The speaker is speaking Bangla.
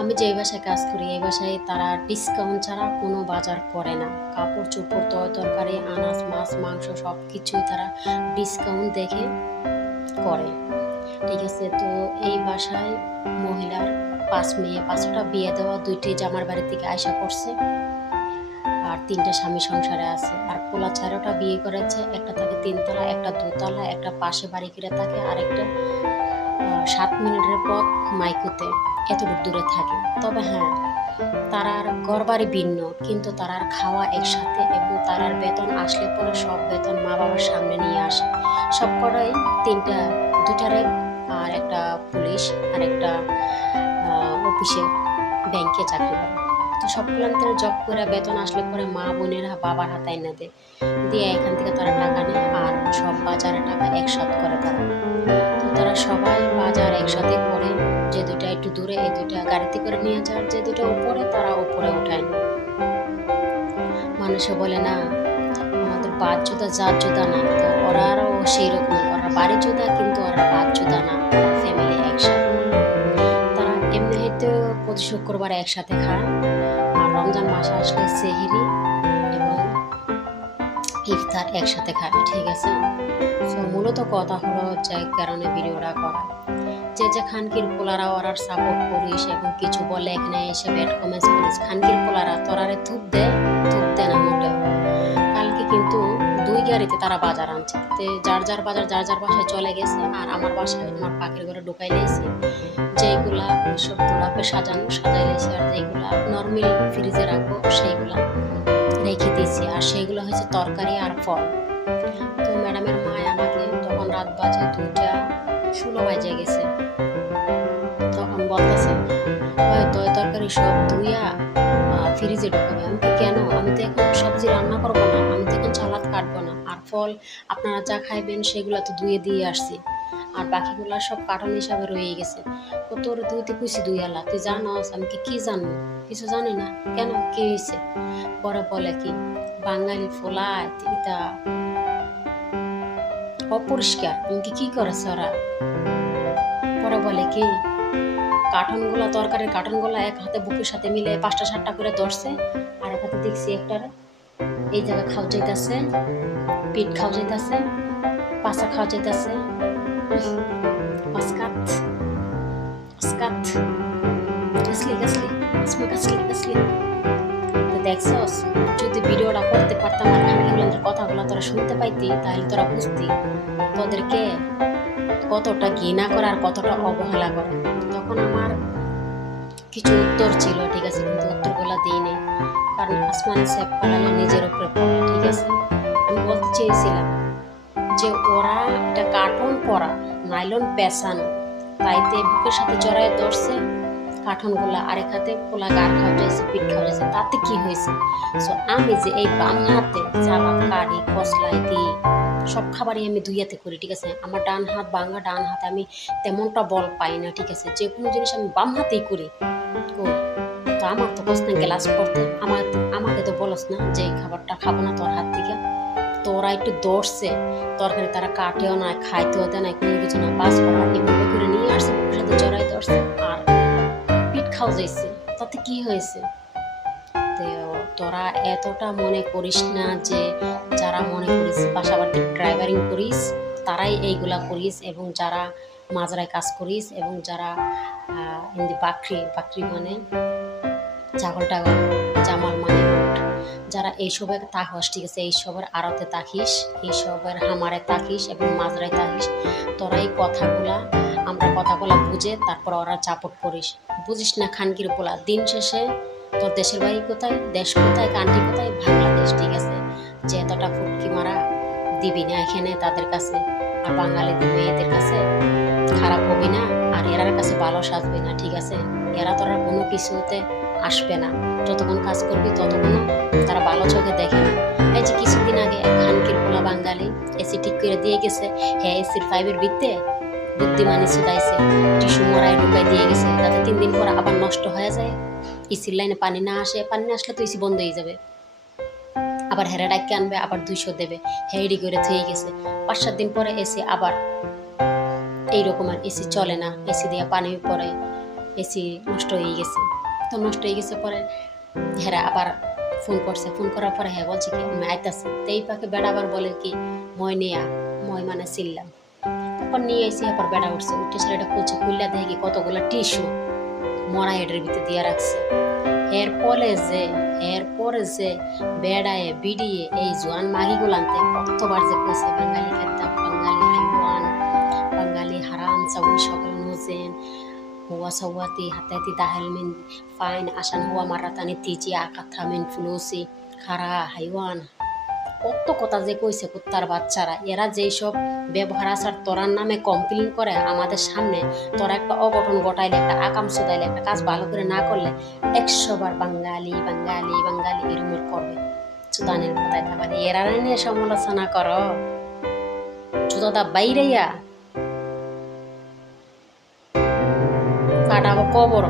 আমি যে বাসায় কাজ করি এই বাসায় তারা ডিসকাউন্ট ছাড়া কোনো বাজার করে না। কাপড় চোপড় তরকারি আনাজ মাছ মাংস সব কিছুই তারা ডিসকাউন্ট দেখে করে। ঠিক আছে, তো এই বাসায় মহিলার ৫ মেয়ে, ৫টা বিয়ে দেওয়া, ২টি জামার বাড়ি থেকে আয়সা করছে আর ৩টে স্বামী সংসারে আছে। আর পোলা ৪টা বিয়ে করেছে, একটা থাকে ৩ তলা, একটা ২ তলা, একটা পাশে বাড়ি কিনে থাকে, আর একটা ৭ মিনিটের পথ মাইকুতে, এতটুকু দূরে থাকে। তবে হ্যাঁ, তারার ঘরবাড়ি ভিন্ন কিন্তু তারার খাওয়া একসাথে, এবং তারার বেতন আসলে পরে সব বেতন মা বাবার সামনে নিয়ে আসে। সব কটাই ২টারে আর একটা পুলিশ আর একটা অফিসে ব্যাংকে চাকরি করে। তো সবগুলো জব করে বেতন আসলে পরে মা বোনেরা বাবার হাতায় না দেয়, দিয়ে এখান থেকে তারা টাকা নেয় আর সব বাজারে টাকা একসাথে করে তারা। তো তারা সবাই বাজার একসাথে করে, যে ২টা একটু দূরে এই ২টা গাড়িতে করে নিয়ে যাওয়ার, যে ২টা উপরে তারা উপরে উঠায় না। মানুষে বলে না আমাদের বাদ জুদা জাত জুদা না, তো ওরাও সেই রকম, ওরা বাড়ি জুদা কিন্তু ওরা বাদ জুদা না, ফ্যামিলি একসাথে। তারা এমনি হয়তো প্রতি শুক্রবার একসাথে খায়, আর রমজান মাস আসলে সেহরি এবং ইফতার একসাথে খায়। ঠিক আছে, তো মূলত কথা হলো যে কারণে ভিডিওটা করা, যে খানকির পোলারা ওরার সাপোর্ট করিস এবং কিছু বলে এখানে এসে ব্যাড কমেন্টস করিস, খানকির পোলারা তোরারে থুপ দেয় না মোটেও। কালকে কিন্তু 2 গাড়িতে তারা বাজার আনছে, তে যার যার বাজার যার যার বাসায় চলে গেছে, আর আমার বাসায় আমার পাখির ঘরে ঢুকাই লেছি। যেগুলা সব গোলাপে সাজাই লেছি, আর যেগুলা নর্মাল ফ্রিজে রাখবো সেইগুলা রেখে দিয়েছি, আর সেইগুলো হয়েছে তরকারি আর ফল। তো ম্যাডামের মায় আমাকে তখন রাত বাজে 2:16 বাজে গেছে, তখন বলতেছে তরকারি সব ধুইয়া ফ্রিজে ঢুকাবে। আমি তো কেন, আমি তো এখন সবজি রান্না করবো না, আমি তো এখন সালাদ কাটবো না, আর ফল আপনারা যা খাইবেন সেগুলো তো ধুয়ে দিয়ে আসছি, আর বাকিগুলা সব কার্টন হিসাবে রয়ে গেছে। তোর ধুইতে কুচি ধুইয়ালা, তুই জানোস? আমি কি জানবো, কিছু জানি না। কেন, কি হয়েছে? পরে বলে কি বাঙালি ফোলায় এটা অপরিষ্কার, আমি কি করেছে ওরা। পরে বলে কি কার্টনগুলা, তরকারির কার্টনগুলা এক হাতে বুকের সাথে মিলে 5টা 7টা করে ধরছে, আর এক হাতে দেখছি একটারে এই জায়গা খাওয়া যাইতেছে, পিঠ খাওয়া যাইতেছে, পাছা খাওয়া যাইতেছে, দেখছস? যদি ভিডিওটা করতে পারতাম আর খানকিগুলোর কথাগুলো তোরা শুনতে পাইতি, তাহলে তোরা বুঝতি তোদেরকে কতটা ঘৃণা করে আর কতটা অবহেলা করে। তখন আমার কিছু উত্তর ছিল, ঠিক আছে, কিন্তু উত্তরগুলো দিইনি, কারণ আসমানে স্যাপ পালালে নিজের উপরে পড়ে। ঠিক আছে, আমি বলতে চেয়েছিলাম যে ওরা এটা কার্টন পরা, নাইলন পেঁচানো, তাইতে বুকের সাথে জড়ায় ধরছে কার্টনগুলা, আরেক হাতে পোলা গাড় খাওয়া যাইছে, পিঠ খাওয়া যাইছে, তাতে কি হয়েছে? সো আমি যে এই বাম হাতে সালাদ কাটি কসলাই দিই, সব খাবারই আমি 2 হাতে করি। ঠিক আছে, আমার ডান হাত ভাঙা, ডান হাতে আমি তেমনটা বল পাই না। ঠিক আছে, যে কোনো জিনিস আমি বাম হাতেই করি। তো আমার তো বস না গ্লাস পড়তে, আমাকে তো বলস না যে এই খাবারটা খাবো না তোর হাত থেকে। তো ওরা একটু দৌড়ছে, তরকারি তারা কাটেও না, খাইতেও দেয় না, কোনো কিছু না, বাস করা এভাবে করে নিয়ে আসছে, বুকের সাথে জড়াই ধরছে আর পিঠ খাওয়া যাইছে, তাতে কি হয়েছে? তো তোরা এতটা মনে করিস না যে যারা মনে করিস বাসা বাড়িতে ড্রাইভারিং করিস তারাই এইগুলা করিস, এবং যারা মাজরায় কাজ করিস, এবং যারা বাকরি মানে ছাগল টাগল, জামাল মানে যারা এইসবের তাকস, ঠিক আছে, এইসবের আড়তে তাকিস, এইসবের হামারে তাকিস এবং মাজরায় তাকিস, তোরা এই কথাগুলা আমরা কথাগুলা বুঝে তারপর ওরা চাপট করিস, বুঝিস না খানকির পোলা। দিন শেষে তোর দেশের বাড়ি কোথায়, দেশ কোথায়, কান্ট্রি কোথায়? বাংলাদেশ। ঠিক আছে, যে এতটা ফুটকি মারা দিবি না এখানে তাদের কাছে, আর বাঙালিদের মেয়েদের কাছে খারাপ হবি না, আর এরার কাছে ভালো সাজবি না। ঠিক আছে, এরা তোরা কোনো কিছুতে আসবে না, যতক্ষণ কাজ করবি ততক্ষণ তারা ভালো চোখে দেখে না। এই যে কিছুদিন আগে খানকির পোলা বাঙালি এসি ঠিক করে দিয়ে গেছে, হ্যাঁ এসির 5-এর ভিত্তে বুদ্ধিমানি শুধাইছে, টিস্যু মরায় ঢুকাই দিয়ে গেছে, যাতে 3 দিন পর আবার নষ্ট হয়ে যায়, এসির লাইনে পানি না আসলে তো এসি বন্ধ হয়ে যাবে, আবার হেরা ডাইকে আনবে, আবার 200 দেবে, হেডি করে থয়ে গেছে। 5-7 দিন পরে এসি আবার এইরকম, আর এসি চলে না, এসি দিয়ে পানি পড়ে, এসি নষ্ট হয়ে গেছে। তো নষ্ট হয়ে গেছে পরে হেরা আবার ফোন করছে, ফোন করার পরে হ্যাঁ বলছে কি আমি আইতাছি। তো এই পাখি বেড়া আবার বলে কি মই নিয়া, মই মানে চিল্লাম। তারপর নিয়ে এসে আবার বেড়া উঠছে, উঠে সেটা খুলছে, খুললা দেখে কি কতগুলো টিস্যু মরা হেডের ভিতরে দিয়ে রাখছে। এরপরে যে বেড়ায় বিডিয়ে এই জোয়ান মাগিগুলো আনতে কতবার যে কইছে বাঙালি খেতাম, বাঙালি হাইওয়ান, বাঙালি হারাম চাউই সকল নোজেন huwa sawati hatati dahil min fine asan huwa maratani tiji akatha min fulusi khara হাইওয়ান, কত কথা যে কইছে কুত্তার বাচ্চারা। এরা যেই সব ব্যবহার আচার তোরার নামে কমপ্লেন করে আমাদের সামনে, তোরা একটা অঘটন ঘটাইলে, একটা আকাম সুদাইলে, একটা কাজ ভালো করে না করলে 100 বার বাঙালি বাঙালি বাঙালি এরমের করবে। চুদানের কথায় থাকলে এরা নিয়ে সমালোচনা করো, চুদাদা বাইরেইয়া কাটাবো কবর।